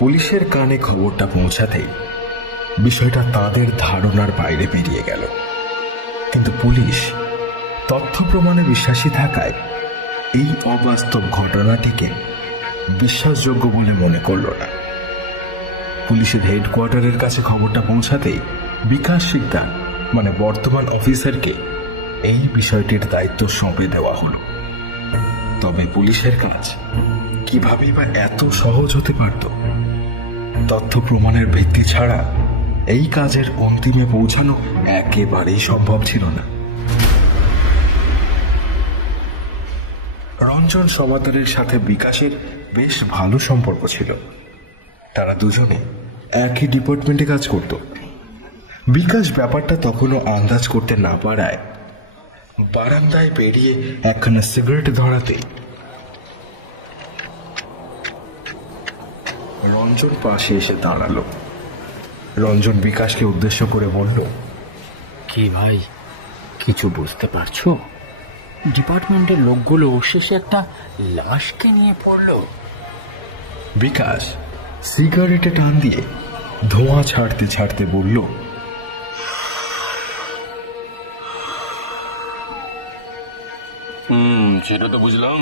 পুলিশের কানে খবরটা পৌঁছাতেই বিষয়টা তাদের ধারণার বাইরে বেরিয়ে গেল। কিন্তু পুলিশ তথ্য প্রমাণে বিশ্বাসী থাকায় এই অবাস্তব ঘটনাটিকে বিশ্বাসযোগ্য বলে মনে করল না। পুলিশের হেডকোয়ার্টারের কাছে খবরটা পৌঁছাতেই বিকাশ শিকদার মানে বর্তমান অফিসারকে এই বিষয়টির দায়িত্ব সঁপে দেওয়া হলো। তবে পুলিশের কাজ কিভাবেই বা এত সহজ হতে পারত? তথ্য প্রমাণের ভিত্তি ছাড়া এই কাজের অন্তিমে পৌঁছানো একেবারেই সম্ভব ছিল না। রঞ্জন সমাদরের সাথে বিকাশের বেশ ভালো সম্পর্ক ছিল। তারা দুজনে একই ডিপার্টমেন্টে কাজ করত। বিকাশ ব্যাপারটা তখনও আন্দাজ করতে না পারায় বারান্দায় বেরিয়ে একখানা সিগারেট ধরাতে রঞ্জন পাশে এসে দাঁড়ালো। রঞ্জন বিকাশকে উদ্দেশ্য করে বলল, কি ভাই, কিছু বুঝতে পারছো? ডিপার্টমেন্টের লোকগুলো শেষে একটা লাশকে নিয়ে পড়লো। বিকাশ সিগারেটে টান দিয়ে ধোঁয়া ছাড়তে ছাড়তে বলল, সেটা তো বুঝলাম,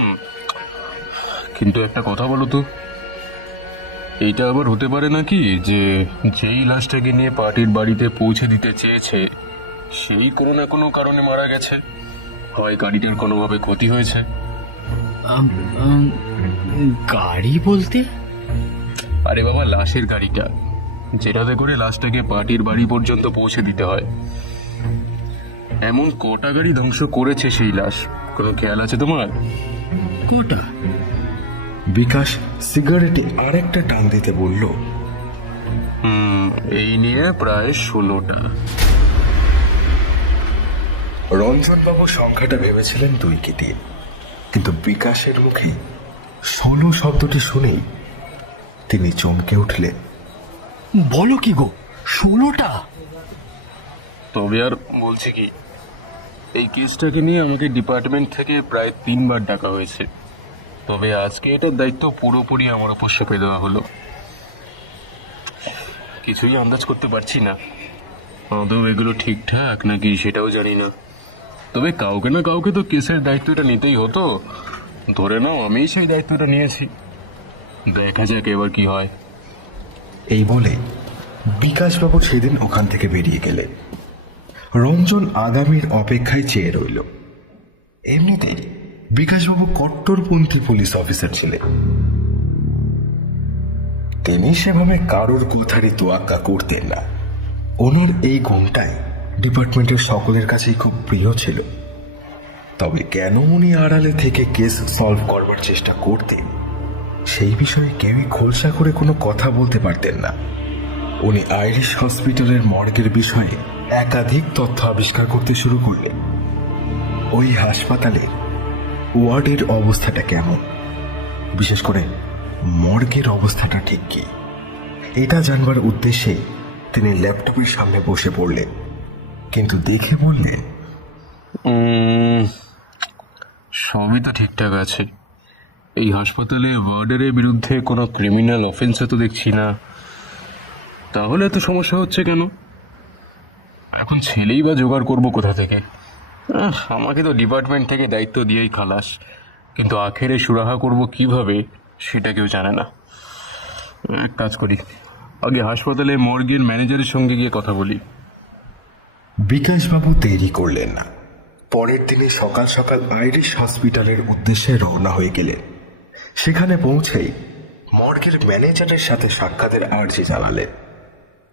কিন্তু একটা কথা বলো তো, এইটা আবার হতে পারে নাকি যে যেই লাশটাকে নিয়ে পার্টির বাড়িতে পৌঁছে দিতে চেয়েছে সেই কোনো না কোনো কারণে মারা গেছে? হয় গাড়িটার কোনোভাবে ক্ষতি হয়েছে। গাড়ি বলতে? আরে বাবা, লাশের গাড়িটা, যেটাতে করে লাশটাকে পার্টির বাড়ি পর্যন্ত পৌঁছে দিতে হয়। এমন কটা গাড়ি ধ্বংস করেছে সেই লাশ, কোনো খেয়াল আছে তোমার? কোটা? বিকাশ সিগারেটে আরেকটা টান দিতে বলল, এই নিয়ে প্রায় 16টা। রঞ্জনবাবু সংখ্যাটা ভেবেছিলেন 2কে দিয়ে, কিন্তু বিকাশের মুখে 16 শব্দটি শুনেই তিনি চমকে উঠলেন। বলো কি গো, 16টা? তবে আর বলছি কি, এই কেসটাকে নিয়ে আমাকে ডিপার্টমেন্ট থেকে প্রায় 3 বার ডাকা হয়েছে, তবে আজকে এটার দায়িত্ব পুরোপুরি আমার উপর চেপে দেওয়া হলো। কিছুই আন্দাজ করতে পারছি না আদৌ এগুলো ঠিকঠাক নাকি সেটাও জানি না। তবে কাউকে না কাউকে তো কেসের দায়িত্বটা নিতেই হতো। ধরে নাও আমি সেই দায়িত্বটা নিয়েছি, দেখা যাক এবার কি হয়। এই বলে বিকাশবাবু সেদিন ওখান থেকে বেরিয়ে গেলেন। রঞ্জন আগামীর অপেক্ষায় চেয়ে রইল। এমনিতেই বিকাশবাবু কট্টরপন্থী পুলিশ অফিসার ছিলেন। তিনি সেভাবে কারোর কথারই তোয়াক্কা করতেন না। ওনার এই গুণটাই ডিপার্টমেন্টের সকলের কাছেই খুব প্রিয় ছিল। তবে কেন উনি আড়ালে থেকে কেস সলভ করবার চেষ্টা করতেন সেই বিষয়ে কেউই খোলসা করে কোনো কথা বলতে পারতেন না। উনি আইরিশ হসপিটালের মর্গের বিষয়ে একাধিক তথ্য আবিষ্কার করতে শুরু করলেন। ওই হাসপাতালে ওয়ার্ডের অবস্থাটা কেমন, বিশেষ করে মর্গের অবস্থাটা ঠিক কি, এটা জানবার উদ্দেশ্যে তিনি ল্যাপটপের সামনে বসে পড়লেন। কিন্তু দেখে বললেন, সবই তো ঠিকঠাক আছে। এই হাসপাতালে ওয়ার্ডারের বিরুদ্ধে কোনো ক্রিমিনাল অফেন্সে তো দেখছি না, তাহলে এত সমস্যা হচ্ছে কেন? এখন ছেলেই বা জোগাড় করবো কোথা থেকে? আমাকে তো ডিপার্টমেন্ট থেকে দায়িত্ব দিয়েই খালাস, কিন্তু আখেরে সুরাহা করব কিভাবে সেটা কেউ জানে না। এক কাজ করি, আগে হাসপাতালে মর্গের ম্যানেজারের সঙ্গে গিয়ে কথা বলি। বিকাশবাবু দেরি করলেন না। পরের দিনে সকাল সকাল আইরিশ হসপিটালের উদ্দেশ্যে রওনা হয়ে গেলেন। সেখানে পৌঁছেই মর্গের ম্যানেজারের সাথে সাক্ষাতের আর্জি জানালেন।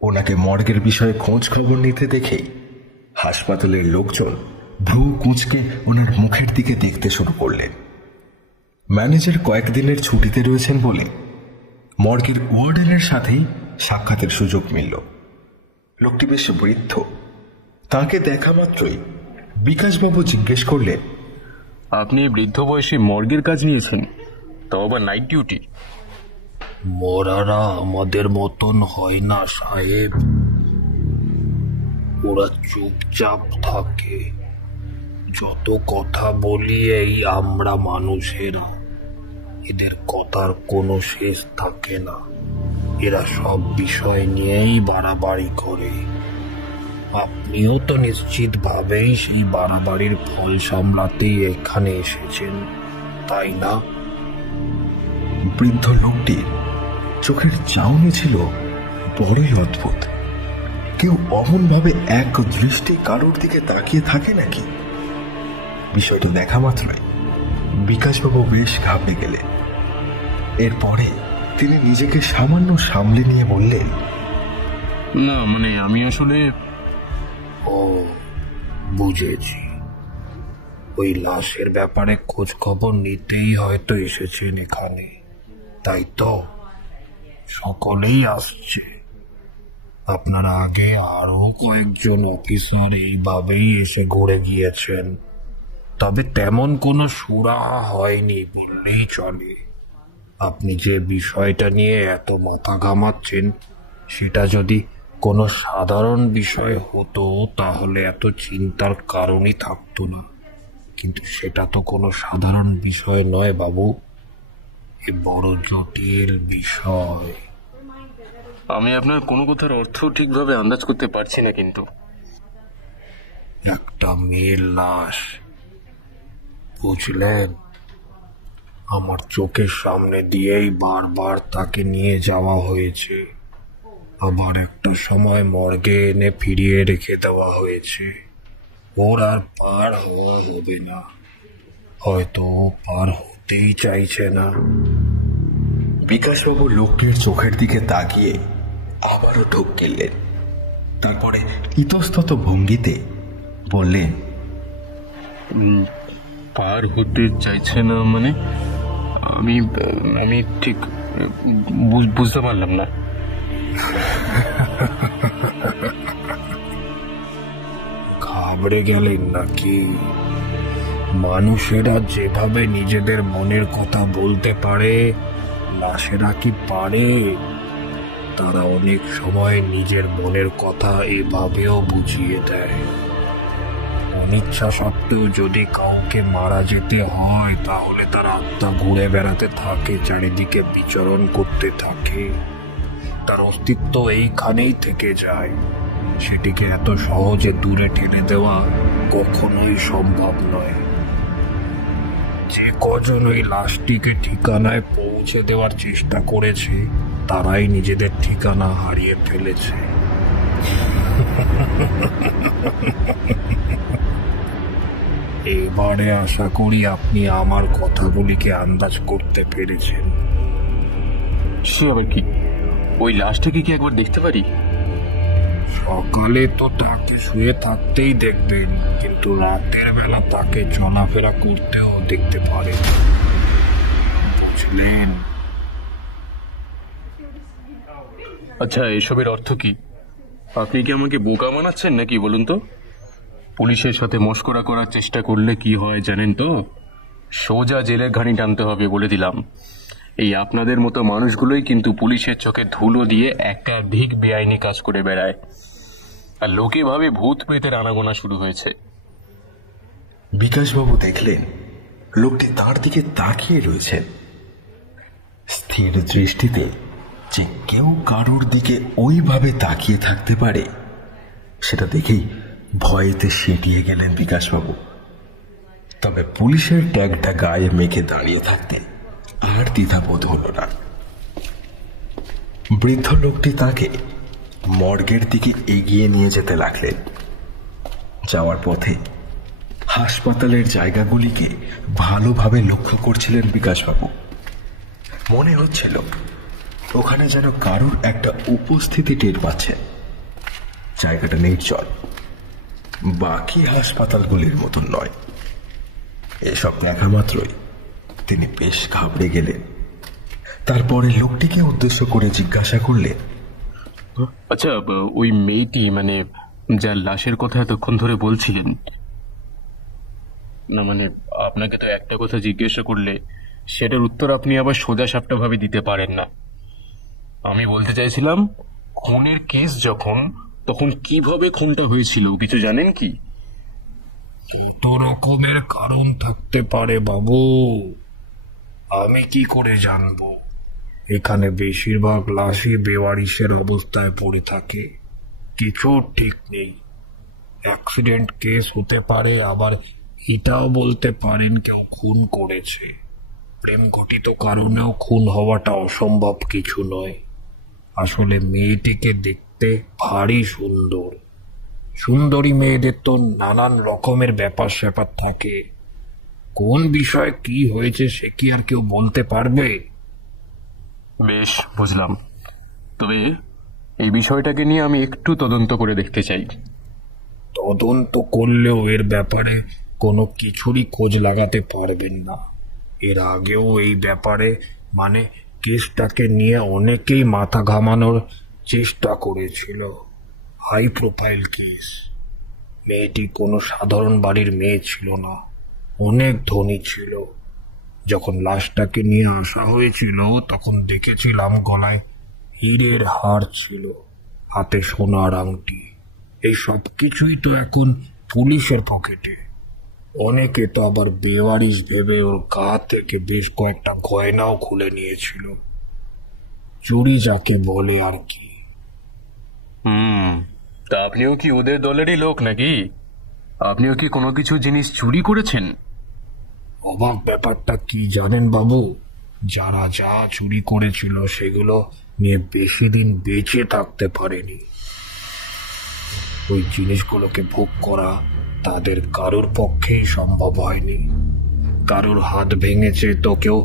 ওনাকে মর্গের বিষয়ে খোঁজ খবর নিতে দেখেই হাসপাতালের লোকজন ভ্রু কুঁচকে ওনার মুখের দিকে দেখতে শুরু করলেন। ম্যানেজার কয়েকদিনের ছুটিতে রয়েছেন বলে মর্গের ওয়ার্ডেনের সাথেই সাক্ষাতের সুযোগ মিলল। লোকটি বেশ বৃদ্ধ। তাকে দেখা মাত্রই বিকাশবাবু জিজ্ঞেস করলেন, আপনি বৃদ্ধ বয়সে মর্গের কাজ নিয়েছেন, তাও আবার নাইট ডিউটি? মরারা আমাদের মতন হয় না সাহেব, ওরা চুপচাপ থাকে। যত কথা বলি এই আমরা মানুষেরা, এদের কথার কোনো শেষ থাকে না। এরা সব বিষয় নিয়েই বাড়াবাড়ি করে। আপনিও তো নিশ্চিতভাবেই সেই বাড়াবাড়ির ফল সামলাতেই এখানে এসেছেন, তাই না? বৃদ্ধ লোকটির চোখের চাউনি ছিল বড়ই অদ্ভুত। কেউ অমনভাবে এক দৃষ্টি কারোর দিকে তাকিয়ে থাকে নাকি? বিষয়টা দেখা মাত্রই বিকাশবাবু বেশ ঘাবড়ে গেলেন। এরপরে তিনি নিজেকে সামান্য সামলে নিয়ে বললেন, না মানে আমি আসলে ও, বুঝেছি। ওই লাশের ব্যাপারে খোঁজ খবর নিতেই হয়তো এসেছেন এখানে, তাই তো? সকলেই আসছে। আপনার আগে আরো কয়েকজন অফিসার এইভাবেই এসে ঘুরে গিয়েছেন, তবে তেমন কোনো সুরাহা হয়নি বললেই চলে। আপনি যে বিষয়টা নিয়ে এত মাথা ঘামাচ্ছেন, সেটা যদি কোনো সাধারণ বিষয় হতো তাহলে এত চিন্তার কারণই থাকতো না। কিন্তু সেটা তো কোনো সাধারণ বিষয় নয় বাবু, এ বড় জটিল বিষয়। আমি আপনার কোনো কথার অর্থ ঠিকভাবে আন্দাজ করতে পারছি না কিন্তু। একটা মেয়ের লাশ, বুঝলেন? আমার চোখের সামনে দিয়েই বারবার তাকে নিয়ে যাওয়া হয়েছে, আবার একটা সময় মর্গে এনে ফিরিয়ে রেখে দেওয়া হয়েছে। ওর আর পার হওয়া হবে না, হয়তো ও পার হতেই চাইছে না। বিকাশবাবু লোকটির চোখের দিকে তাকিয়ে আবারও ঢোক গেলেন। তারপরে ইতস্তত ভঙ্গিতে বললেন, পার হতে চাইছে না মানে? আমি আমি ঠিক বুঝতে পারলাম না। ঘাবড়ে গেলেন নাকি? মানুষেরা যেভাবে নিজেদের মনের কথা বলতে পারে, লাশেরা কি পারে? তারা অনেক সময় নিজের মনের কথা এভাবেও বুঝিয়ে দেয়। অনিচ্ছা সত্ত্বেও যদি কাউকে মারা যেতে হয়, তাহলে তার আত্মা ঘুরে বেড়াতে থাকে, চারিদিকে বিচরণ করতে থাকে। তার অস্তিত্ব এইখানেই থেকে যায়। সেটিকে এত সহজে দূরে ঠেলে দেওয়া কখনোই সম্ভব নয়। যে কজন ওই লাশটিকে ঠিকানায় পৌঁছে দেওয়ার চেষ্টা করেছে, তারাই নিজেদের ঠিকানা হারিয়ে ফেলেছে। এবারে আশা করি আপনি আমার কথাগুলিকে আন্দাজ করতে পেরেছেন। সে আবার কি? ওই লাশটাকে কি একবার দেখতে পারি? সকালে তো তাকে শুয়ে থাকতেই দেখবেন, কিন্তু রাতের বেলা তাকে চলাফেরা করতেও দেখতে পারেন, বুঝলেন? আচ্ছা, এসবের অর্থ কি? আপনি কি আমাকে বোকা বানাচ্ছেন নাকি বলুন তো? পুলিশের সাথে মশকরা করার চেষ্টা করলে কি হয় জানেন তো? সোজা জেলের ঘানি টানতে হবে বলে দিলাম। এই আপনাদের মতো মানুষগুলোই কিন্তু পুলিশের চোখে ধুলো দিয়ে একাধিক বেআইনি কাজ করে বেড়ায়, আর লোকে ভাবে ভূত প্রেতের আনাগোনা শুরু হয়েছে। বিকাশবাবু দেখলেন লোকটি তার দিকে তাকিয়ে রয়েছেন। স্থির দৃষ্টিতে যে কেউ কারোর দিকে ওইভাবে তাকিয়ে থাকতে পারে, সেটা দেখেই ভয়েতে সেটিয়ে গেলেন বিকাশবাবু। তবে পুলিশের ট্যাগটা গায়ে মেখে দাঁড়িয়ে থাকতে আর দ্বিধাবোধ হল না। বৃদ্ধ লোকটি তাকে মর্গের দিকে এগিয়ে নিয়ে যেতে লাগলেন। যাওয়ার পথে হাসপাতালের জায়গাগুলিকে ভালোভাবে লক্ষ্য করছিলেন বিকাশবাবু। মনে হচ্ছিল ওখানে যেন কারোর একটা উপস্থিতি টের পাচ্ছেন। জায়গাটা নির্জন, বাকি হাসপাতালগুলির মতন নয়। এসব দেখা মাত্রই তিনি বেশ ঘাবড়ে গেলেন। তারপরে লোকটিকে উদ্দেশ্য করে জিজ্ঞাসা করলেন, আচ্ছা, ওই মেয়েটি মানে যার লাশের কথা এতক্ষণ ধরে বলছিলেন, না মানে আপনাকে তো একটা কথা জিজ্ঞাসা করলে সেটার উত্তর আপনি আবার সোজা সাপটা ভাবে দিতে পারেন না। আমি বলতে চাইছিলাম, খুনের কেস যখন, তখন কিভাবে খুনটা হয়েছিল কিছু জানেন কি? কত রকমের কারণ থাকতে পারে বাবু, আমি কি করে জানবো? এখানে বেশিরভাগ লাশই বেওয়ারিশের অবস্থায় পড়ে থাকে, কিছু ঠিক নেই। অ্যাক্সিডেন্ট কেস হতে পারে, আবার এটাও বলতে পারেন কেউ খুন করেছে। প্রেম ঘটিত কারণেও খুন হওয়াটা অসম্ভব কিছু নয়। আসলে মেয়েটিকে দেখতে ভারী সুন্দর। সুন্দরী মেয়েদের তো নানান রকমের ব্যাপার স্যাপার থাকে। কোন বিষয়ে কি হয়েছে সে কি আর কেউ বলতে পারবে? বেশ, বুঝলাম। তবে এই বিষয়টাকে নিয়ে আমি একটু তদন্ত করে দেখতে চাই। তদন্ত করলেও এর ব্যাপারে কোনো কিছুরই খোঁজ লাগাতে পারবেন না। এর আগেও এই ব্যাপারে কেসটাকে নিয়ে অনেকেই মাথা ঘামানোর চেষ্টা করেছিল। High profile case. মেয়েটি কোনো সাধারণ বাড়ির মেয়ে ছিল না, অনেক ধনী ছিল। যখন লাশটাকে নিয়ে আসা হয়েছিল তখন দেখেছিলাম গলায় হীরের হার ছিল, হাতে সোনার আংটি। এই সব কিছুই তো এখন পুলিশের পকেটে। অনেকে তো আবার বেওয়ারিশ ভেবে ওর গা থেকে বেশ কয়েকটা গয়নাও খুলে নিয়েছিল। চুরি যাকে বলে আর কি। তা আপনিও কি ওদের দলেরই লোক নাকি? আপনিও কি কোনো কিছু জিনিস চুরি করেছেন? অবাক ব্যাপারটা কি জানেন বাবু, যারা যা চুরি করেছিল সেগুলো নিয়ে বেশি দিন বেঁচে থাকতে পারেনি। ওই জিনিসগুলোকে ভোগ করা তাদের কারোর পক্ষেই সম্ভব হয়নি। কারোর হাত ভেঙেছে তো কেউ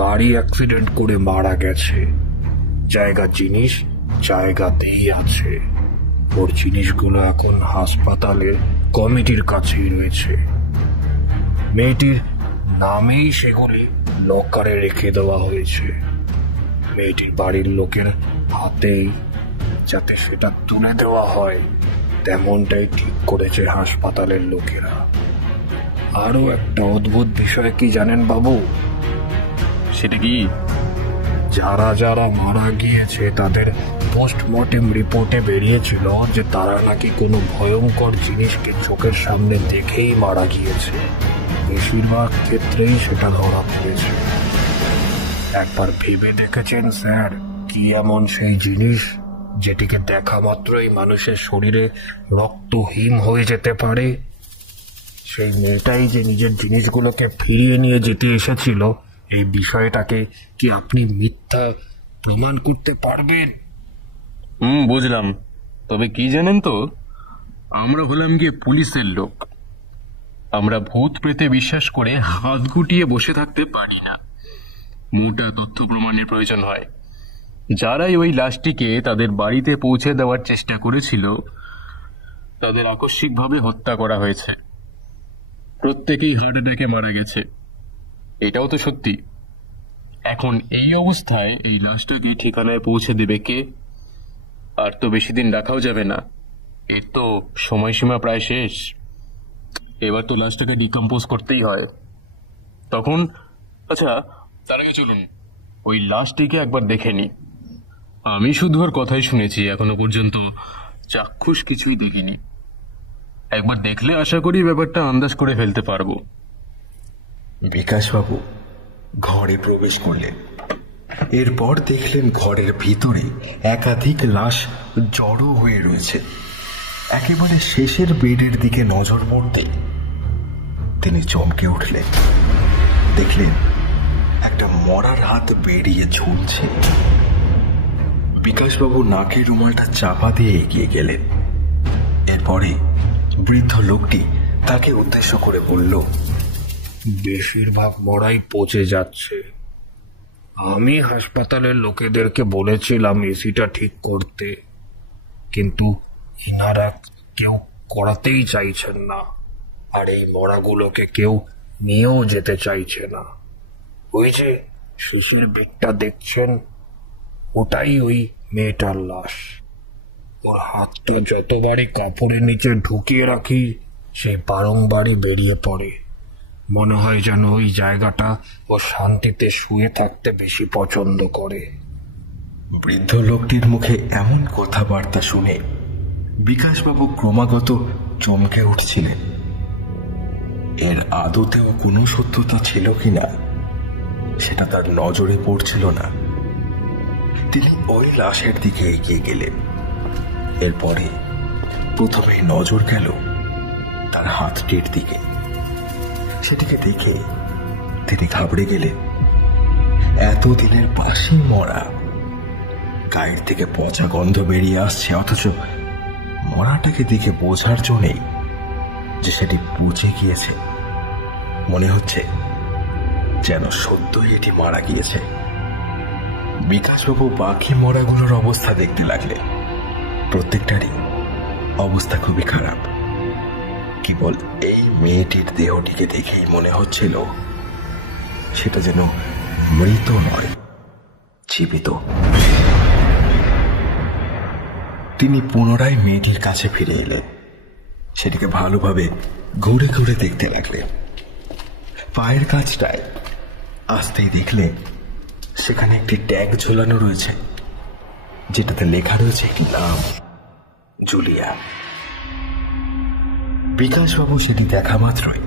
গাড়ি অ্যাক্সিডেন্ট করে মারা গেছে। জায়গা জিনিস জায়গাতেই আছে। ওর জিনিসগুলো এখন হাসপাতালের কমিটির কাছেই রয়েছে। মেয়েটির নামেই সেগুলি লকারে রেখে দেওয়া হয়েছে। মেয়েটির বাড়ির লোকের হাতেই যাতে সেটা তুলে দেওয়া হয় তেমনটাই ঠিক করেছে হাসপাতালের লোকেরা। আরো একটা অদ্ভুত বিষয় কি জানেন বাবু? সেটা কি? যারা যারা মারা গিয়েছে তাদের পোস্টমর্টেম রিপোর্টে বেরিয়েছিল যে তারা নাকি কোনো ভয়ঙ্কর জিনিসকে চোখের সামনে দেখেই মারা গিয়েছে। বেশিরভাগ ক্ষেত্রেই সেটা ধরা পড়েছে। একবার ভেবে দেখেছেন স্যার, কি এমন সেই জিনিস যেটিকে দেখা মাত্রই মানুষের শরীরে রক্ত হিম হয়ে যেতে পারে? সেই মেয়েটাই যে নিজের জিনিসগুলোকে ফিরিয়ে নিয়ে যেতে এসেছিল, এই বিষয়টাকে কি আপনি মিথ্যা প্রমাণ করতে পারবেন? বুঝলাম। তবে কি জানেন তো, আমরা হলাম গিয়ে পুলিশের লোক। আমরা ভূত প্রেতে বিশ্বাস করে হাত গুটিয়ে বসে থাকতে পারি না। মোটা তথ্য প্রমাণের প্রয়োজন হয়। যারাই ওই লাশটিকে তাদের বাড়িতে পৌঁছে দেওয়ার চেষ্টা করেছিল তাদের আকস্মিকভাবে হত্যা করা হয়েছে। প্রত্যেকেই হার্ট অ্যাটাকে মারা গেছে, এটাও তো সত্যি। এখন এই অবস্থায় এই লাশটাকে ঠিকানায় পৌঁছে দেবে কে? আর তো বেশি দিন রাখাও যাবে না, এর তো সময়সীমা প্রায় শেষ। এবার তো লাশটাকে ডিকম্পোজ করতেই হয়। তখন আচ্ছা, তার আগে চলুন ওই লাশটিকে একবার দেখে নি। আমি শুধু ওর কথাই শুনেছি, এখনো পর্যন্ত চাক্ষুষ কিছুই দেখিনি। একবার দেখলে আশা করি ব্যাপারটা আন্দাজ করে ফেলতে পারবো। বিকাশবাবু ঘরে প্রবেশ করলেন। এরপর দেখলেন ঘরের ভিতরে একাধিক লাশ জড়ো হয়ে রয়েছে। একেবারে শেষের বেডের দিকে নজর পড়তেই তিনি চমকে উঠলেন। দেখলেন একটা মরার হাত বেরিয়ে ঝুলছে। বিকাশবাবু নাকের রুমালটা চাপা দিয়ে এগিয়ে গেলেন। এরপরে বৃদ্ধ লোকটি তাকে উদ্দেশ্য করে বলল, বেশিরভাগ মরাই পচে যাচ্ছে। আমি হাসপাতালের লোকেদেরকে বলেছিলাম এসিটা ঠিক করতে, কিন্তু ইনারা কেউ করাতেই চাইছেন না। আর এই মরাগুলোকে কেউ নিয়েও যেতে চাইছে না। ওই যে শিশির বেগটা দেখছেন, ওটাই ওই মেয়েটার লাশ। ওর হাতটা যতবারই কাপড়ের নিচে ঢুকিয়ে রাখি সে বারংবারই বেরিয়ে পড়ে। মনে হয় যেন ওই জায়গাটা ও শান্তিতে শুয়ে থাকতে বেশি পছন্দ করে। বৃদ্ধ লোকটির মুখে এমন কথাবার্তা শুনে বিকাশবাবু ক্রমাগত চমকে উঠছিলেন। এর আদতেও কোনো সত্যতা ছিল কিনা সেটা তার নজরে পড়ছিল না। তিনি ওই লাশের দিকে এগিয়ে গেলেন। এরপরে প্রথমে নজর গেল তার হাতটির দিকে। সেটিকে দেখে তিনি ঘাবড়ে গেলেন। এতদিনের পাশে মরা, গায়ের থেকে পচা গন্ধ বেরিয়ে আসছে, অথচ মরাটাকে দেখে বোঝার জন্যই যে সেটি পচে গিয়েছে। মনে হচ্ছে যেন সত্যই এটি মারা গিয়েছে। বিকাশবাবু বাকি মরাগুলোর অবস্থা দেখতে লাগলেন। প্রত্যেকটারই অবস্থা খুবই খারাপ। কেবল এই মেয়েটির দেহটিকে দেখেই মনে হচ্ছিল সেটা যেন মৃত নয়, জীবিত। তিনি পুনরায় মেয়েটির কাছে ফিরে এলেন। সেটিকে ভালোভাবে ঘুরে ঘুরে দেখতে লাগলেন। পায়ের কাছটায় আসতেই দেখলেন সেখানে একটি ট্যাগ ঝোলানো রয়েছে, যেটাতে লেখা রয়েছে একটি নাম, জুলিয়া। বিকাশবাবু সেটি দেখা মাত্রই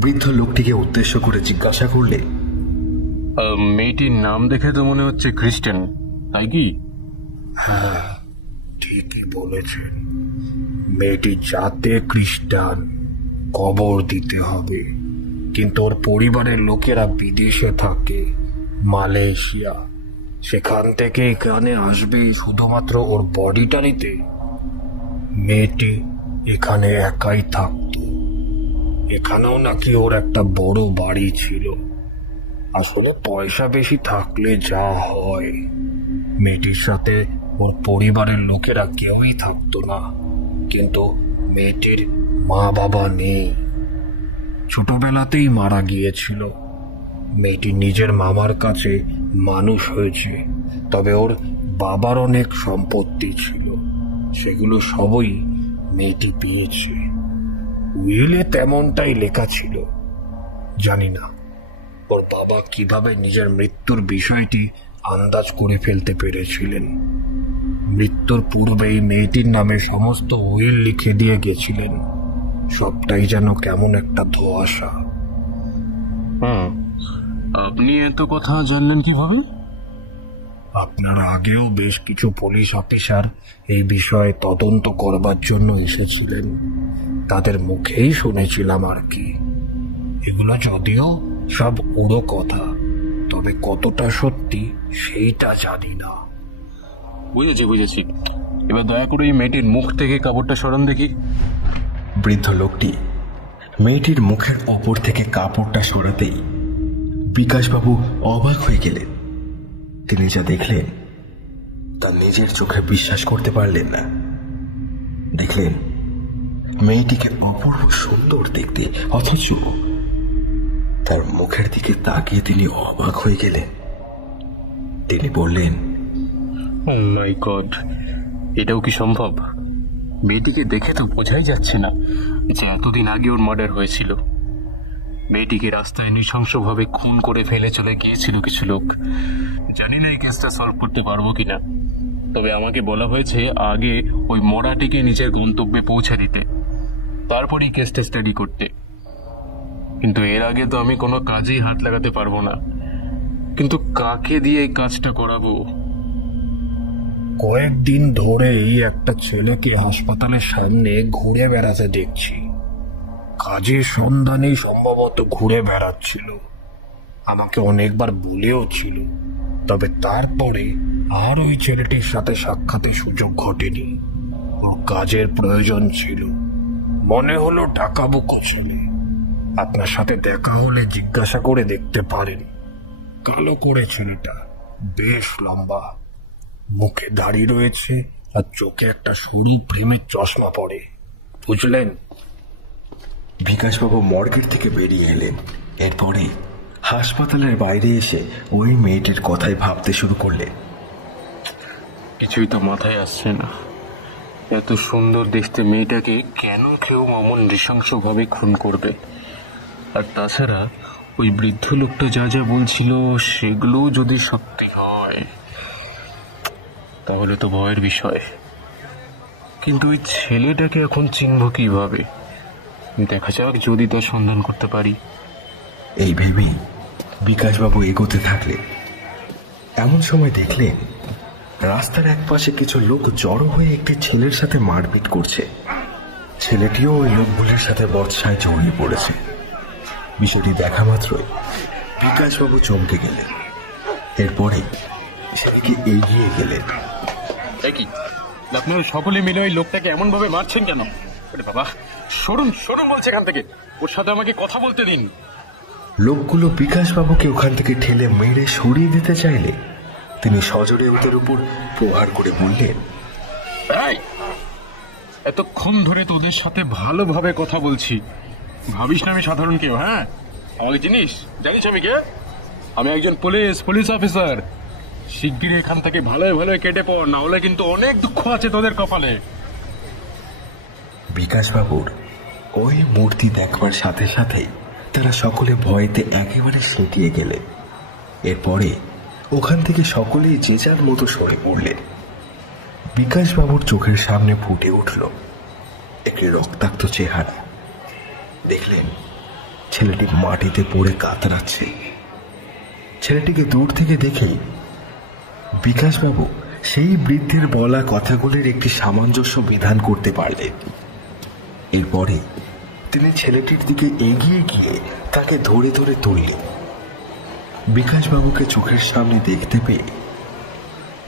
বৃদ্ধ লোকটিকে উদ্দেশ্য করে জিজ্ঞাসা করলে, মেয়েটির নাম দেখে তো মনে হচ্ছে ক্রিস্টেন, তাই কি? হ্যাঁ, ঠিকই বলেছেন। মেয়েটি জাতে খ্রিস্টান, কবর দিতে হবে, কিন্তু ওর পরিবারের লোকেরা বিদেশে থাকে, মালয়েশিয়া। সেখান থেকে এখানে আসবে শুধুমাত্র ওর বডিটা নিতে। মেয়েটি এখানে একাই থাকতো। এখানেও নাকি ওর একটা বড় বাড়ি ছিল। আসলে পয়সা বেশি থাকলে যা হয়, মেয়েটির সাথে ওর পরিবারের লোকেরা কেউই থাকতো না। কিন্তু মেয়েটির মা বাবা নেই, ছোটবেলাতেই মারা গিয়েছিল। মেয়েটি নিজের মামার কাছে মানুষ হয়েছে, তবে ওর বাবার অনেক সম্পত্তি ছিল, সেগুলো সবই মেয়েটি পেয়েছে। উইলে তেমনটাই লেখা ছিল। জানি না ওর বাবা কিভাবে নিজের মৃত্যুর বিষয়টি আন্দাজ করে ফেলতে পেরেছিলেন। মৃত্যুর পূর্বেই মেয়েটির নামে সমস্ত উইল লিখে দিয়ে গেছিলেন। সবটাই যেন কেমন একটা ধোঁয়াশা। আপনি এত কথা জানলেন কিভাবে? আপনার আগেও বেশ কিছু পুলিশ অফিসার এই বিষয়ে তদন্ত করবার জন্য এসেছিলেন। তাদের মুখেই শুনেছিলাম আর কি। এগুলো যদিও সব উড়ো কথা, তবে কতটা সত্যি সেইটা জানি না। বুঝেছি। এবার দয়া করে এই মেয়েটির মুখ থেকে কাপড়টা সরান দেখি। বৃদ্ধ লোকটি মেয়েটির মুখের ওপর থেকে কাপড়টা সরাতেই বিকাশবাবু অবাক হয়ে গেলেন। তিনি যা দেখলেন তা নিজের চোখে বিশ্বাস করতে পারলেন না। দেখলেন মেয়েটিকে অপূর্ব সুন্দর দেখতে, অথচ তার মুখের দিকে তাকিয়ে তিনি অবাক হয়ে গেলেন। তিনি বললেন, ও মাই গড, এটাও কি সম্ভব? মেয়েটিকে দেখে তো বোঝাই যাচ্ছে না যে এতদিন আগে ওর মার্ডার হয়েছিল। মেয়েটিকে রাস্তায় নৃশংসভাবে খুন করে ফেলে চলে গিয়েছিল কিছু লোক। জানি না এই কেসটা সলভ করতে পারবো কিনা, তবে আমাকে বলা হয়েছে আগে ওই মরাটিকে নিজের গন্তব্যে পৌঁছে দিতে, তারপরই কেসটা স্টাডি করতে। কিন্তু এর আগে তো আমি কোনো কাজেই হাত লাগাতে পারবো না। কিন্তু কাকে দিয়ে এই কাজটা করাবো? কয়েকদিন ধরেই একটা ছেলেকে হাসপাতালের সামনে ঘুরে বেড়াতে দেখছি। কাজের সন্ধানে সম্ভবত ঘুরে বেড়াচ্ছিল। আমাকে অনেকবার বলেও ছিল, তবে তারপরে আর ওই ছেলেটির সাথে সাক্ষাতের সুযোগ ঘটেনি। ওর কাজের প্রয়োজন ছিল, মনে হলো টাকাবুকো ছেলে। আপনার সাথে দেখা হলে জিজ্ঞাসা করে দেখতে পারেন। কালো করে ছেলেটা, বেশ লম্বা, মুখে দাড়ি রয়েছে আর চোখে একটা সরু ফ্রেমের চশমা পরে। বুঝলেন? বিকাশবাবু মর্গের থেকে বেরিয়ে এলেন। এরপরে হাসপাতালের বাইরে এসে ওই মেয়েটির কথাই ভাবতে শুরু করলেন। কিছুই তো মাথায় আসছে না। এত সুন্দর দেখতে মেয়েটাকে কেন কেউ অমন নৃশংসভাবে খুন করবে? আর তাছাড়া ওই বৃদ্ধ লোকটা যা যা বলছিল সেগুলো যদি সত্যি হয় তাহলে তো ভয়ের বিষয়। কিন্তু ওই ছেলেটাকে এখন চিনব কিভাবে? দেখা যাক যদি তার সন্ধান করতে পারি। এই ভেবেই বিকাশবাবু এগোতে থাকলেন। এমন সময় দেখলেন রাস্তার একপাশে কিছু লোক জড়ো হয়ে একটি ছেলের সাথে মারপিট করছে। ছেলেটিও ওই লোকগুলির সাথে বর্ষায় জড়িয়ে পড়েছে। বিষয়টি দেখা মাত্রই বিকাশবাবু চমকে গেলেন। এরপরে সেদিকে এগিয়ে গেলেন। কি আপনারা সকলে মিলে ওই লোকটাকে এমন ভাবে মারছেন কেন? আরে বাবা, সরুন সরুন বলছে এখান থেকে, ওর সাথে আমাকে কথা বলতে দিন। লোকগুলো বিকাশবাবুকে ওখান থেকে ঠেলে মেরে সরিয়ে দিতে চাইলে তিনি সজোরে ওদের উপর প্রহার করে বললেন, এই, এতক্ষণ ধরে তোদের সাথে ভালোভাবে কথা বলছি, ভাবিস না আমি সাধারণ কেউ? হ্যাঁ, আমাকে জানিস আমি কে? আমি একজন পুলিশ অফিসার। শিগগিরই এখান থেকে ভালোই ভালোই কেটে পড়, না হলে কিন্তু অনেক দুঃখ আছে তোদের কপালে। বিকাশবাবুর ওই মূর্তি দেখবার সাথে সাথেই তারা সকলে ভয়েতে একেবারে সেটিয়ে গেলেন। এরপরে ওখান থেকে সকলেই যে যার মতো সরে পড়লেন। বিকাশবাবুর চোখের সামনে ফুটে উঠল একটি রক্তাক্ত চেহারা। দেখলেন ছেলেটি মাটিতে পড়ে কাতরাচ্ছে। ছেলেটিকে দূর থেকে দেখেই বিকাশবাবু সেই বৃদ্ধের বলা কথাগুলির একটি সামঞ্জস্য বিধান করতে পারলেন। এরপরে তিনি ছেলেটির দিকে এগিয়ে গিয়ে তাকে ধরে ধরে তুললেন। বিকাশবাবুকে চোখের সামনে দেখতে পেয়ে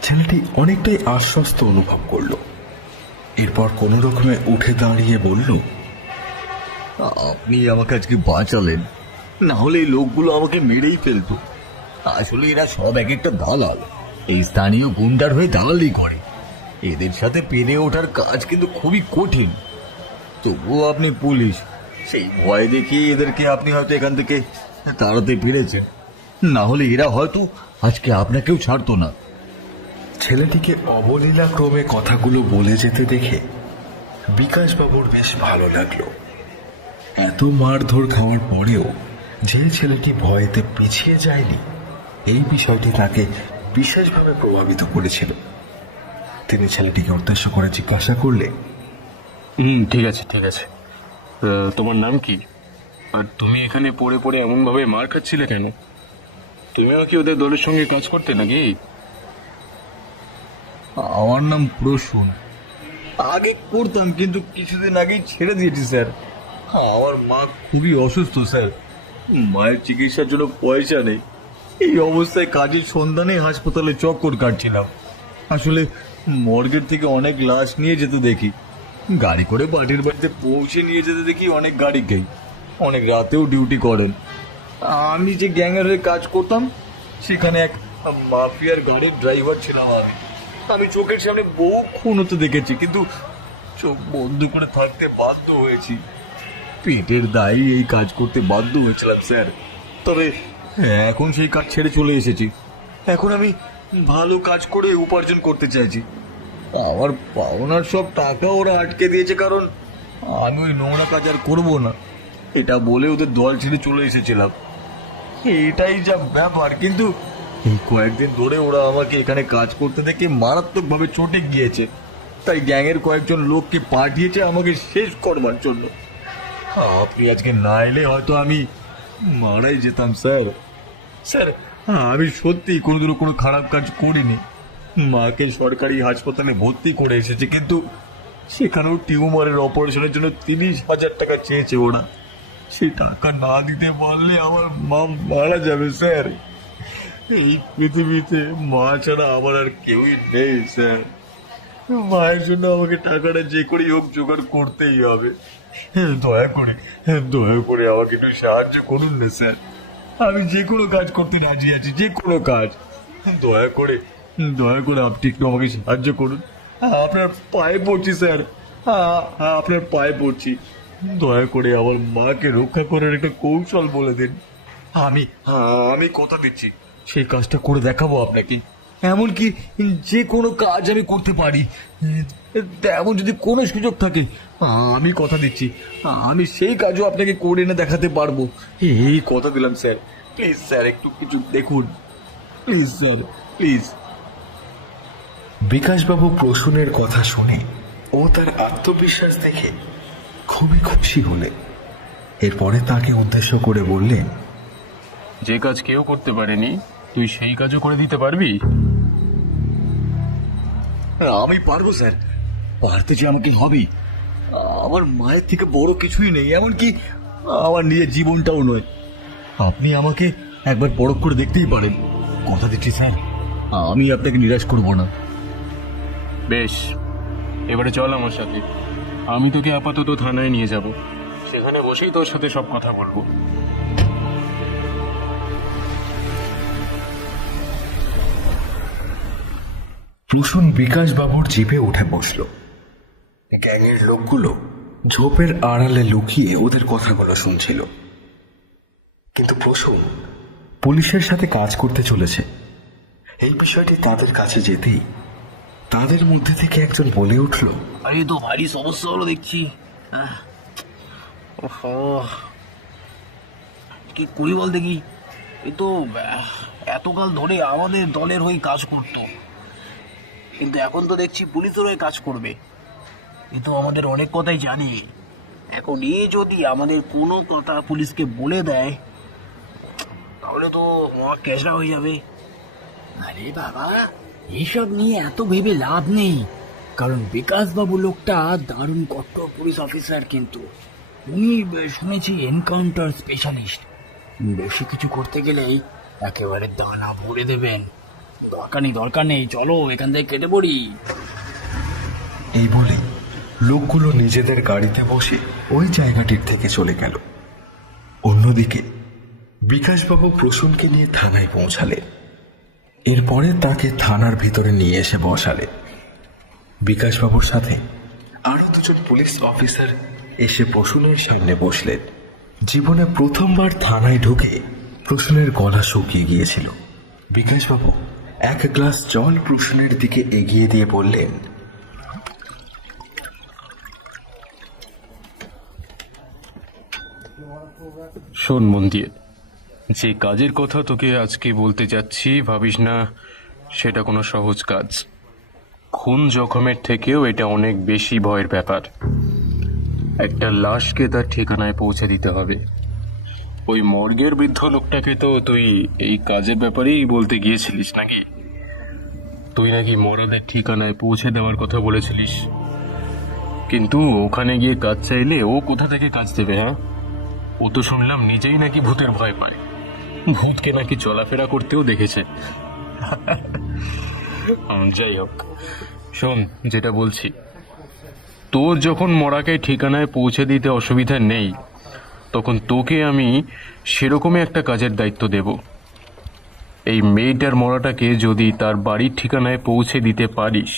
ছেলেটি অনেকটাই আশ্বস্ত অনুভব করল। এরপর কোনো রকমে উঠে দাঁড়িয়ে বলল, আপনি আমাকে আজকে বাঁচালেন, না হলে এই লোকগুলো আমাকে মেরেই ফেলতো। আসলে এরা সব এক একটা দালাল, এই স্থানীয় গুন্ডার হয়ে দালালি করে। এদের সাথে পেরে ওঠার কাজ কিন্তু খুবই কঠিন। তবুও আপনি পুলিশ, সেই ভয় দেখিয়ে এদেরকে আপনি হয়তো এখান থেকে তাড়াতে পেরেছেন, না হলে এরা হয়তো আজকে আপনাকেও ছাড়তো না। ছেলেটিকে অবলীলা ক্রমে কথাগুলো বলে যেতে দেখে বিকাশবাবুর বেশ ভালো লাগলো। এত মারধর খাওয়ার পরেও যে ছেলেটি ভয়েতে পিছিয়ে যায়নি, এই বিষয়টি তাকে বিশেষভাবে প্রভাবিত করেছিল। তিনি ছেলেটিকে উদ্দেশ্য করে জিজ্ঞাসা করলে, ঠিক আছে তোমার নাম কি? আর তুমি এখানে পড়ে পড়ে এমন ভাবে মার খাচ্ছিলে কেন? তুমিও কি ওদের দলের সঙ্গে কাজ করতে নাকি? আমার নাম প্রসূন। আগে করতাম, কিন্তু কিছুদিন আগেই ছেড়ে দিয়েছি স্যার। আমার মা খুবই অসুস্থ স্যার, মায়ের চিকিৎসার জন্য পয়সা নেই। এই অবস্থায় কাজের সন্ধানে হাসপাতালে চক্কর কাটছিলাম। আসলে মর্গের থেকে অনেক লাশ নিয়ে যেতে দেখি, গাড়ি করে পার্টির বাড়িতে পৌঁছে নিয়ে যেতে দেখি অনেক গাড়িকেই। অনেক রাতেও ডিউটি করেন। আমি যে গ্যাংয়ের হয়ে কাজ করতাম, সেখানে এক মাফিয়ার গাড়ির ড্রাইভার ছিলাম আমি চোখের সামনে বহু খুন হতে দেখেছি, কিন্তু চোখ বন্ধ করে থাকতে বাধ্য হয়েছি। পেটের দায়ে এই কাজ করতে বাধ্য হয়েছিলাম স্যার। তবে এখন সেই কাজ ছেড়ে চলে এসেছি। এখন আমি ভালো কাজ করে উপার্জন করতে চাইছি। আমার পাওনার সব টাকা ওরা আটকে দিয়েছে, কারণ আমি ওই নোংরা কাজ আর করবো না, এটা বলে ওদের দল ছেড়ে চলে এসেছিলাম। এটাই যা ব্যাপার। কিন্তু এই কয়েকদিন ধরে ওরা আমাকে এখানে কাজ করতে দেখে মারাত্মকভাবে চটে গিয়েছে, তাই গ্যাংয়ের কয়েকজন লোককে পাঠিয়েছে আমাকে শেষ করবার জন্য। আপনি আজকে না এলে হয়তো আমি মারাই যেতাম স্যার। স্যার, আমি সত্যি কোনোদিনও কোনো খারাপ কাজ করিনি। মাকে সরকারি হাসপাতালে ভর্তি করে এসেছে, কিন্তু সেখানেও টিউমারের অপারেশনের জন্য 30,000 টাকা চেয়েছে ওরা। সেই টাকা না দিতে পারলে আমার মা মারা যাবে স্যার। এই পৃথিবীতে মা ছাড়া আমার আর কেউই নেই স্যার। মায়ের জন্য আমাকে টাকাটা যে করেই হোক জোগাড় করতেই হবে। দয়া করে আমাকে একটু সাহায্য করুন না স্যার। আমি যে কোনো কাজ করতে রাজি আছি, যে কোনো কাজ। দয়া করে আপনি একটু আমাকে সাহায্য করুন। আপনার পায়ে পড়ছি স্যার, আপনার পায়ে পড়ছি। দয়া করে আমার মাকে রক্ষা করার একটা কৌশল বলে দিন। আমি কথা দিচ্ছি সেই কাজটা করে দেখাবো আপনাকে। এমনকি যে কোনো কাজ আমি করতে পারি, এমন যদি কোনো সুযোগ থাকে, আমি কথা দিচ্ছি আমি সেই কাজও আপনাকে করে এনে দেখাতে পারবো। এই কথা দিলাম স্যার। প্লিজ স্যার, একটু কিছু দেখুন প্লিজ স্যার, প্লিজ। বিকাশবাবু প্রসূনের কথা শুনে ও তার আত্মবিশ্বাস দেখে খুবই খুশি হলেন। এরপরে তাকে উদ্দেশ্য করে বললেন, যে কাজ কেউ করতে পারেনি তুই সেই কাজও করে দিতে পারবি? আমি পারবো স্যার, পারতে যে আমাকে হবেই। আমার মায়ের থেকে বড় কিছুই নেই, এমনকি আমার নিজের জীবনটাও নয়। আপনি আমাকে একবার পরখ করে দেখতেই পারেন। কথা দিচ্ছি স্যার, আমি আপনাকে নিরাশ করব না। বেশ, এবারে চল আমার সাথে। আমি তোকে আপাতত থানায় নিয়ে যাব, সেখানে বসেই তোর সাথে সব কথা বলবো। প্রসূন বিকাশ বাবুর জিপে উঠে বসল। গ্যাংয়ের লোকগুলো ঝোপের আড়ালে লুকিয়ে ওদের কথাগুলো শুনছিল। কিন্তু প্রসূন পুলিশের সাথে কাজ করতে চলেছে এই বিষয়টি তাদের কাছে যেতেই তাদের মধ্যে থেকে একজন বলে উঠল, আরে তো ভারী সমস্যা হলো দেখছি। কি করি বল দেখি। এ তো এতকাল ধরে আমাদের দলের হয়ে কাজ করতো, কিন্তু এখন তো দেখছি পুলিশের হয়ে কাজ করবে। এ তো আমাদের অনেক কথাই জানি। এখন এ যদি আমাদের কোনো কথা পুলিশকে বলে দেয় তাহলে তো মহা ক্যাশরা হয়ে যাবে। আরে বাবা, এইসব নিয়ে এত ভেবে লাভ নেই, কারণ বিকাশ বাবু লোকটা দারুণ কট্টর পুলিশ অফিসার। কিন্তু উনি শুনেছি এনকাউন্টার স্পেশালিস্ট। বেশি কিছু করতে গেলেই একেবারে দানা ভরে দেবেন। দরকার নেই, চলো এখান থেকে কেটে পড়ি। এই বলে লোকগুলো নিজেদের গাড়িতে বসে ওই জায়গাটির থেকে চলে গেল। অন্যদিকে বিকাশবাবু প্রসূনকে নিয়ে থানায় পৌঁছালেন। এরপরে তাকে থানার ভিতরে নিয়ে এসে বসালেন। বিকাশবাবুর সাথে আরো দুজন পুলিশ অফিসার এসে প্রসূনের সামনে বসলেন। জীবনে প্রথমবার থানায় ঢুকে প্রসূনের গলা শুকিয়ে গিয়েছিল। বিকাশবাবু এক গ্লাস জল প্রসূনের দিকে এগিয়ে দিয়ে বললেন, শোন মন দিয়ে, যে কাজের কথা তোকে আজকে বলতে যাচ্ছি ভাবিস না সেটা কোনো সহজ কাজ। খুন জখমের থেকেও এটা অনেক বেশি ভয়ের ব্যাপার। একটা লাশকে তার ঠিকানায় পৌঁছে দিতে হবে। ওই মর্গের বৃদ্ধ লোকটাকে তো তুই এই কাজের ব্যাপারেই বলতে গিয়েছিলিস নাকি? তুই নাকি মরাদের ঠিকানায় পৌঁছে দেওয়ার কথা বলেছিলিস, কিন্তু ওখানে গিয়ে কাজ চাইলে ও কোথা থেকে কাজ দেবে? হ্যাঁ, ও তো শুনলাম নিজেই নাকি ভূতের ভয় পায়, ভূতকে নাকি চলাফেরা করতেও দেখেছে। যাই হোক, শোন যেটা বলছি, তোর যখন মরাকে ঠিকানায় পৌঁছে দিতে অসুবিধা নেই, তখন তোকে আমি সেরকমই একটা কাজের দায়িত্ব দেব। এই মেয়েটার মরাটাকে যদি তার বাড়ির ঠিকানায় পৌঁছে দিতে পারিস,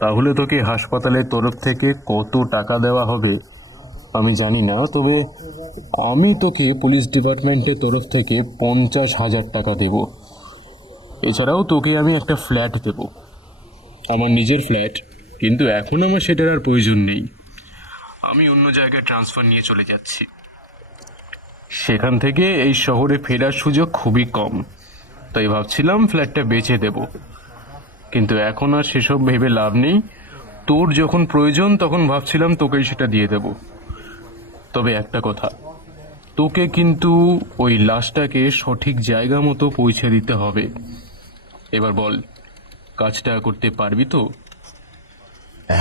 তাহলে তোকে হাসপাতালের তরফ থেকে কত টাকা দেওয়া হবে আমি জানি না, তবে আমি তোকে পুলিশ ডিপার্টমেন্টের তরফ থেকে 50,000 টাকা দেব। এছাড়াও তোকে আমি একটা ফ্ল্যাট দেব, আমার নিজের ফ্ল্যাট, কিন্তু এখন আমার সেটার আর প্রয়োজন নেই। আমি অন্য জায়গায় ট্রান্সফার নিয়ে চলে যাচ্ছি। সেখান থেকে এই শহরে ফেরার সুযোগ খুবই কম, তাই ভাবছিলাম ফ্ল্যাটটা বেচে দেব, কিন্তু এখন আর সেসব ভেবে লাভ নেই। তোর যখন প্রয়োজন তখন ভাবছিলাম তোকেই সেটা দিয়ে দেব। তবে একটা কথা, তোকে কিন্তু ওই লাশটাকে সঠিক জায়গা মতো পৌঁছে দিতে হবে। এবার বল, কাজটা করতে পারবি তো?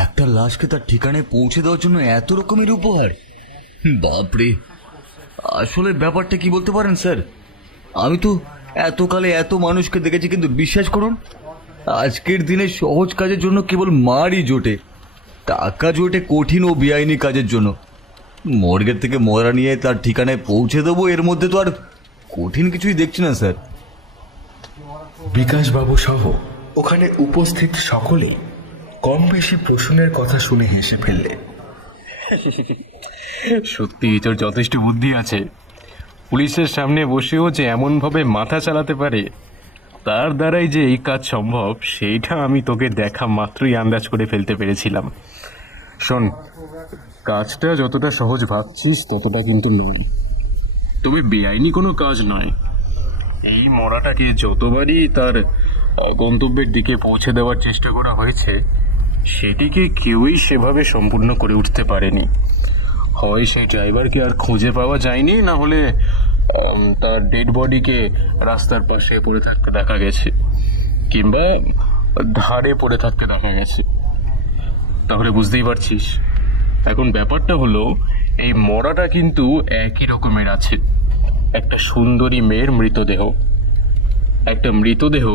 একটা লাশকে তার ঠিকানায় পৌঁছে দেওয়ার জন্য এত রকমের উপহার? বাপরে, আসলে ব্যাপারটা কি বলতে পারেন স্যার? আমি তো এতকালে এত মানুষকে দেখেছি, কিন্তু বিশ্বাস করুন, আজকের দিনে সহজ কাজের জন্য কেবল মারই জোটে, টাকা জোটে কঠিন ও বেআইনি কাজের জন্য। মর্গের থেকে মরা নিয়ে তার ঠিকানায় পৌঁছে দেবো, এর মধ্যে তো আর কঠিন কিছুই দেখছি না স্যার। বিকাশবাবু সহ ওখানে উপস্থিত সকলেই কম বেশি প্রসূনের কথা শুনে হেসে ফেললেন। সত্যি তোর যথেষ্ট বুদ্ধি আছে। পুলিশের সামনে বসেও যে এমনভাবে মাথা চালাতে পারে, তার দ্বারাই যে এই কাজ সম্ভব সেইটা আমি তোকে দেখা মাত্রই আন্দাজ করে ফেলতে পেরেছিলাম। শোন, কাজটা যতটা সহজ ভাবছিস ততটা কিন্তু নয়, তবে বেআইনি কোনো কাজ নয়। এই মরাটাকে যতবারই তার গন্তব্যের দিকে পৌঁছে দেওয়ার চেষ্টা করা হয়েছে, সেটিকে কেউই সেভাবে সম্পূর্ণ করে উঠতে পারেনি। হয় সেই ড্রাইভারকে আর খুঁজে পাওয়া যায়নি, না হলে তার ডেড বডিকে রাস্তার পাশে পড়ে থাকতে দেখা গেছে, কিংবা ধারে পড়ে থাকতে দেখা গেছে। তাহলে বুঝতেই পারছিস, এখন ব্যাপারটা হলো এই মরাটা কিন্তু একই রকমের আছে। একটা সুন্দরী মেয়ের মৃতদেহ, একটা মৃতদেহ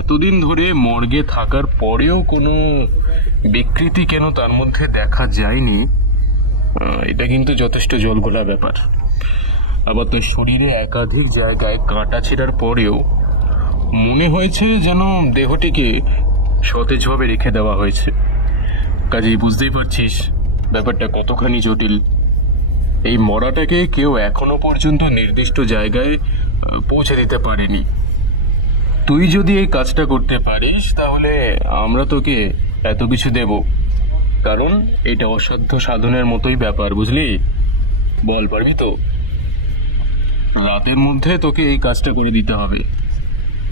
এতদিন ধরে মর্গে থাকার পরেও কোনো বিকৃতি কেন তার মধ্যে দেখা যায়নি, এটা কিন্তু যথেষ্ট জলঘোলা ব্যাপার। আবার তোর শরীরে একাধিক জায়গায় কাঁটা ছেঁড়ার পরেও মনে হয়েছে যেন দেহটিকে সতেজভাবে রেখে দেওয়া হয়েছে। কাজেই বুঝতেই পারছিস ব্যাপারটা কতখানি জটিল। এই মরাটাকে কেউ এখনো পর্যন্ত নির্দিষ্ট জায়গায় পৌঁছে দিতে পারেনি। তুই যদি এই কাজটা করতে পারিস তাহলে আমরা তোকে এত কিছু দেব, কারণ এটা অসাধ্য সাধনের মতোই ব্যাপার, বুঝলি? বল, পারবি তো? রাতের মধ্যে তোকে এই কাজটা করে দিতে হবে।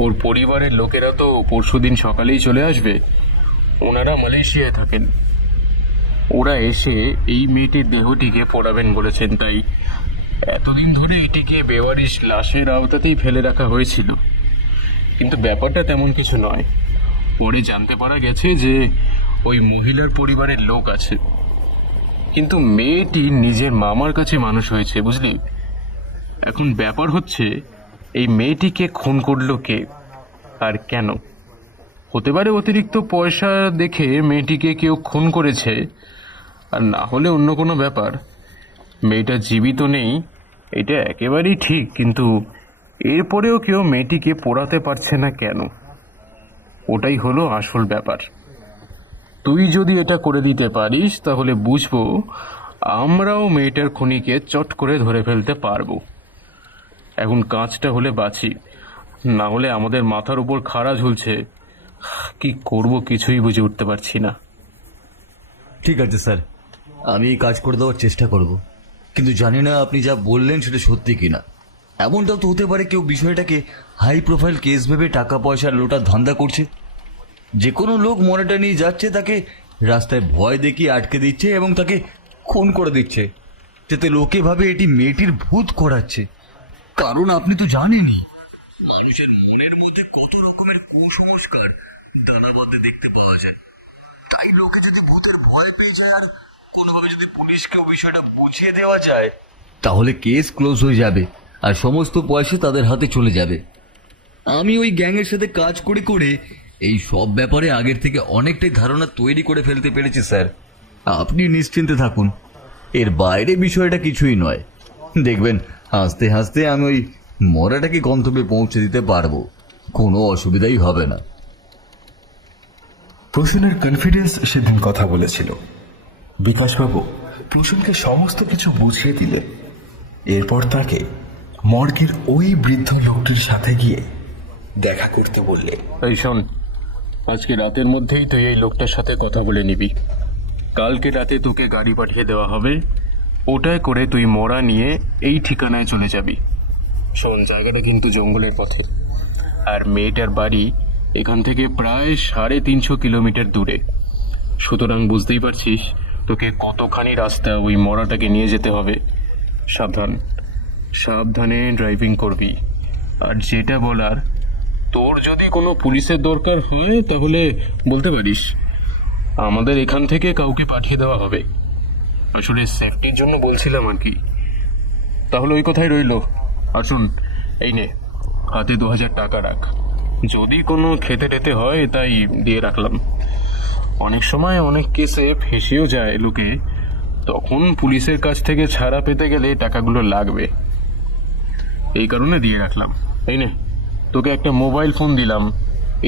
ওর পরিবারের লোকেরা তো পরশুদিন সকালেই চলে আসবে। ওনারা মালয়েশিয়ায় থাকেন। ওরা এসে এই মেয়েটির দেহটিকে পোড়াবেন বলেছেন, তাই এতদিন ধরে এটিকে বেওয়ারিশ লাশের আওতাতেই ফেলে রাখা হয়েছিল। কিন্তু ব্যাপারটা তেমন কিছু নয়। পরে জানতে পারা গেছে যে ওই মহিলার পরিবারের লোক আছে, কিন্তু মেয়েটি নিজের মামার কাছে মানুষ হয়েছে, বুঝলি? এখন ব্যাপার হচ্ছে এই মেয়েটিকে খুন করলো কে আর কেন? হতে পারে অতিরিক্ত পয়সা দেখে মেয়েটিকে কেউ খুন করেছে, আর না হলে অন্য কোনো ব্যাপার। মেয়েটা জীবিত নেই এটা একেবারেই ঠিক, কিন্তু এরপরেও কেউ মেয়েটিকে পোড়াতে পারছে না কেন? ওটাই হলো আসল ব্যাপার। তুই যদি এটা করে দিতে পারিস তাহলে বুঝবো আমরাও মেয়েটার খুনিকে চট করে ধরে ফেলতে পারবো। এখন কাজটা হলে বাঁচি, না হলে আমাদের মাথার উপর খাড়া ঝুলছে। কি করব কিছুই বুঝে উঠতে পারছি না। ঠিক আছে স্যার, আমি এই কাজ করে দেওয়ার চেষ্টা করব, কিন্তু জানি না আপনি যা বললেন সেটা সত্যি কিনা। এমনটাও তো হতে পারে কেউ বিষয়টাকে হাই প্রোফাইল কেস ভেবে টাকা পয়সার লোটার ধান্দা করছে। যে কোনো লোক মনেটা নিয়ে যাচ্ছে, তাকে রাস্তায় ভয় দেখিয়ে আটকে দিচ্ছে এবং তাকে খুন করে দিচ্ছে, যাতে লোকে ভাবে এটি মেয়েটির ভূত করাচ্ছে। কারণ আপনি তো জানেনই মানুষের মনের মধ্যে কত রকমের কুসংস্কার দানাবাঁধে দেখতে পাওয়া যায়। তাই লোকে যদি ভূতের ভয় পেয়ে যায় আর কোনোভাবে যদি পুলিশকে বিষয়টা বুঝিয়ে দেওয়া যায়, তাহলে কেস ক্লোজ হয়ে যাবে আর সমস্ত পয়সা তাদের হাতে চলে যাবে। আমি ওই গ্যাংয়ের সাথে কাজ করে করে এই সব ব্যাপারে আগের থেকে অনেকটাই ধারণা তৈরি করে ফেলতে পেরেছি স্যার। আপনি নিশ্চিন্তে থাকুন, এর বাইরে বিষয়টা কিছুই নয়। দেখবেন হাসতে হাসতে আমি ওই মরাটাকে গন্তব্যে পৌঁছে দিতে পারবো, কোনো অসুবিধাই হবে না। প্রসূনের কনফিডেন্স সেদিন কথা বলেছিল। বিকাশবাবু প্রসূনকে সমস্ত কিছু বুঝিয়ে দিলেন। এরপর তাকে মর্গের ওই বৃদ্ধ লোকটির সাথে গিয়ে দেখা করতে বললেন। এই শোন, আজকে রাতের মধ্যেই তুই এই লোকটার সাথে কথা বলে নিবি। কালকে রাতে তোকে গাড়ি পাঠিয়ে দেওয়া হবে, ওটায় করে তুই মরা নিয়ে এই ঠিকানায় চলে যাবি। শোন, জায়গাটা কিন্তু জঙ্গলের পথে, আর মেয়েটার বাড়ি এখান থেকে প্রায় 350 কিলোমিটার দূরে। সুতরাং বুঝতেই পারছিস তোকে কতখানি রাস্তা ওই মরাটাকে নিয়ে যেতে হবে। সাবধান, সাবধানে ড্রাইভিং করবি। আর যেটা বলার, তোর যদি কোনো পুলিশের দরকার হয় তাহলে বলতে পারিস, আমাদের এখান থেকে কাউকে পাঠিয়ে দেওয়া হবে। আসলে সেফটির জন্য বলছিলাম আর কি। তাহলে ওই কথাই রইল। আসুন, এই নে, হাতে 2000 টাকা রাখ। যদি কোনো খেতে টেতে হয় তাই দিয়ে রাখলাম। অনেক সময় অনেক কেসে ফেঁসেও যায় লোকে, তখন পুলিশের কাছ থেকে ছাড়া পেতে গেলে টাকাগুলো লাগবে, এই কারণে দিয়ে রাখলাম। এই নে, তোকে একটা মোবাইল ফোন দিলাম,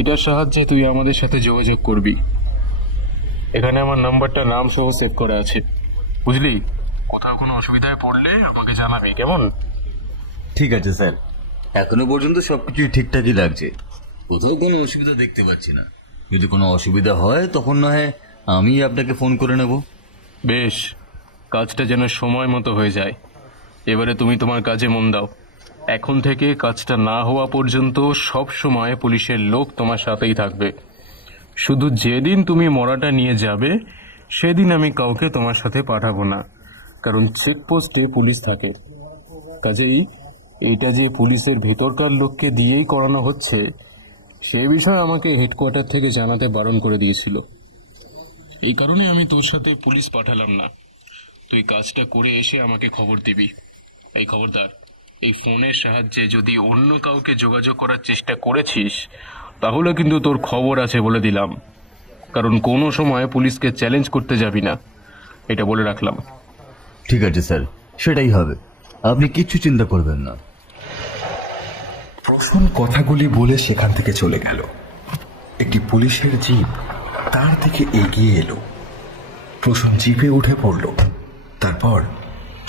এটার সাহায্যে তুই আমাদের সাথে যোগাযোগ করবি। এখানে আমার নাম্বারটা নাম সহ সেভ করা আছে, বুঝলি? কোথাও কোনো অসুবিধায় পড়লে আমাকে জানাবি, কেমন? ঠিক আছে স্যার, এখনো পর্যন্ত সবকিছু ঠিকঠাকই লাগছে, কোথাও কোনো অসুবিধা দেখতে পাচ্ছি না। যদি কোনো অসুবিধা হয় তখন না হয় আমি আপনাকে ফোন করে নেব। বেশ, কাজটা যেন সময় মতো হয়ে যায়। এবারে তুমি তোমার কাজে মন দাও। এখন থেকে কাজটা না হওয়া পর্যন্ত সব সময় পুলিশের লোক তোমার সাথেই থাকবে। শুধু যেদিন তুমি মরাটা নিয়ে যাবে সেদিন আমি কাউকে তোমার সাথে পাঠাবো না, কারণ চেকপোস্টে পুলিশ থাকে। কাজেই এইটা যে পুলিশের ভেতরকার লোককে দিয়েই করানো হচ্ছে সে বিষয়ে আমাকে হেডকোয়ার্টার থেকে জানাতে বারণ করে দিয়েছিল। এই কারণে আমি তোর সাথে পুলিশ পাঠালাম না। তুই কাজটা করে এসে আমাকে খবর দিবি। এই খবরদার, এই ফোনের সাহায্যে যদি অন্য কাউকে যোগাযোগ করার চেষ্টা করেছিস তাহলে কিন্তু তোর খবর আছে বলে দিলাম। কারণ কোনো সময় পুলিশকে চ্যালেঞ্জ করতে যাবি না, এটা বলে রাখলাম। ঠিক আছে স্যার, সেটাই হবে, আপনি কিচ্ছু চিন্তা করবেন না। প্রসূন কথাগুলি বলে সেখান থেকে চলে গেল। একটি পুলিশের জিপ তার দিকে এগিয়ে এলো। প্রসূন জিপে উঠে পড়ল, তারপর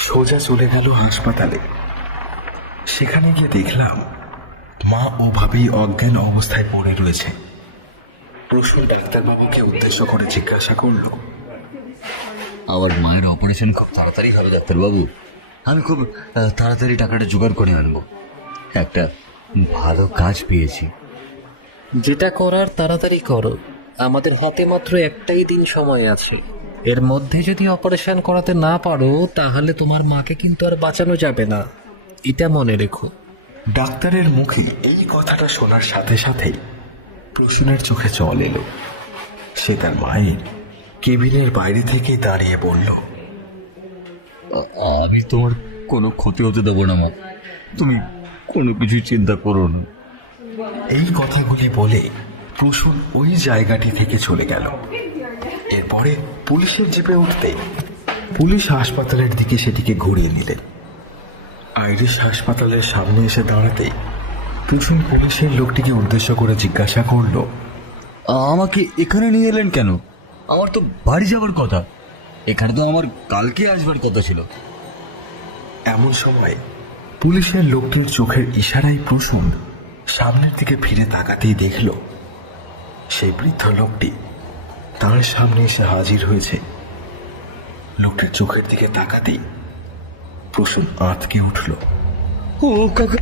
সোজা চলে গেল হাসপাতালে। সেখানে গিয়ে দেখলাম মা ওভাবেই অজ্ঞান অবস্থায় পড়ে রয়েছে। প্রসূন ডাক্তারবাবুকে উদ্দেশ্য করে জিজ্ঞাসা করল, আমার মায়ের অপারেশন খুব তাড়াতাড়ি হবে ডাক্তারবাবু। আমি খুব তাড়াতাড়ি টাকাটা জোগাড় করে আনবো। একটা ভালো কাজ পেয়েছি। যেটা করার তাড়াতাড়ি করো, আমাদের হাতে মাত্র একটাই দিন সময় আছে। এর মধ্যে যদি অপারেশন করাতে না পারো তাহলে তোমার মাকে কিন্তু আর বাঁচানো যাবে না, এটা মনে রেখো। ডাক্তারের মুখে এই কথাটা শোনার সাথে সাথেই প্রসূনের চোখে জল এলো। সে তার মায়ের কেবিনের বাইরে থেকে দাঁড়িয়ে বলল, আমি তোমার কোনো ক্ষতি হতে দেবো না মা, তুমি কোনো কিছু চিন্তা করো না। এই কথাগুলি বলে প্রসূন ওই জায়গাটি থেকে চলে গেল। এরপরে পুলিশের জিপে উঠতে পুলিশ হাসপাতালের দিকে সেটিকে ঘুরিয়ে নিলেন। আইরিশ হাসপাতালের সামনে এসে দাঁড়াতে প্রসূন পুলিশের লোকটিকে উদ্দেশ্য করে জিজ্ঞাসা করল, আমাকে এখানে নিয়ে এলেন কেন? আমার তো বাড়ি যাবার কথা, এখানে তো আমার কালকে আসবার কথা ছিল। এমন সময় পুলিশের লোকটির চোখের ইশারায় প্রসূন সামনের দিকে ফিরে তাকাতেই দেখল সেই বৃদ্ধ লোকটি তার সামনে এসে হাজির হয়েছে। লোকটির চোখের দিকে তাকাতেই প্রসূন আঁতকে উঠল। ও কাকা,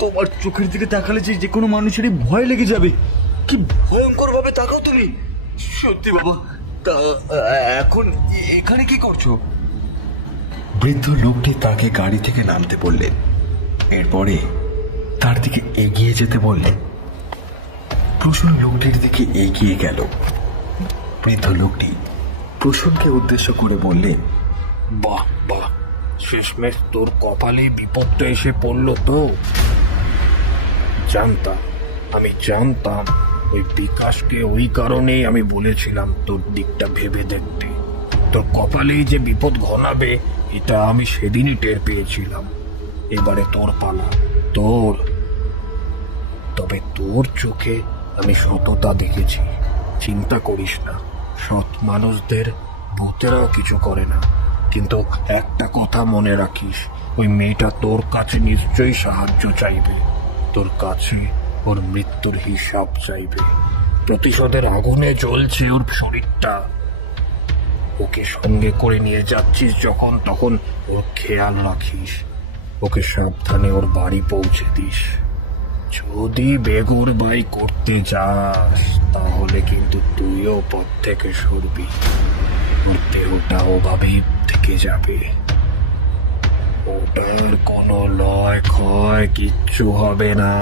তোমার চোখের দিকে তাকালে যে কোনো মানুষেরই ভয় লেগে যাবে। কি ভয়ঙ্কর ভাবে তাকাও তুমি, সত্যি বাবা। তা এখন এখানে কি করছো? বৃদ্ধ লোকটি তাকে গাড়ি থেকে নামতে বললেন। এরপরে তার দিকে এগিয়ে যেতে বললেন। প্রসূন লোকটির দিকে এগিয়ে গেল। বৃদ্ধ লোকটি প্রসূনকে উদ্দেশ্য করে বললেন, বাহ বাহ, শেষমেশ তোর কপালে বিপদটা এসে পড়লো তো। আমি জানতাম ওই বিকাশকে, ওই কারণেই আমি বলেছিলাম তোর দিকটা ভেবে দেখতে। তোর কপালেই যে বিপদ ঘনাবে এটা আমি সেদিনই টের পেয়েছিলাম। এবারে তোর পালা, তোর। তবে তোর চোখে আমি সততা দেখেছি। চিন্তা করিস না, সৎ মানুষদের ভূতেরাও কিছু করে না। কিন্তু একটা কথা মনে রাখিস, ওই মেয়েটা তোর কাছে নিশ্চয়ই সাহায্য চাইবে। তোর কাছে ওর মৃত্যুর হিসাব চাইবে। প্রতিশোধের আগুনে জ্বলছে ওর শরীরটা। ওকে সঙ্গে করে নিয়ে যাচ্ছিস যখন, তখন ওর খেয়াল রাখিস। ওকে সাবধানে ওর বাড়ি পৌঁছে দিস। যদি বেগুর বাই করতে যাস তাহলে কিন্তু তুইও পথ থেকে সরবি। ওর দেহটা ওভাবেই থেকে যাবে। ওটার কোনো লয় ক্ষয় কিচ্ছু হবে না।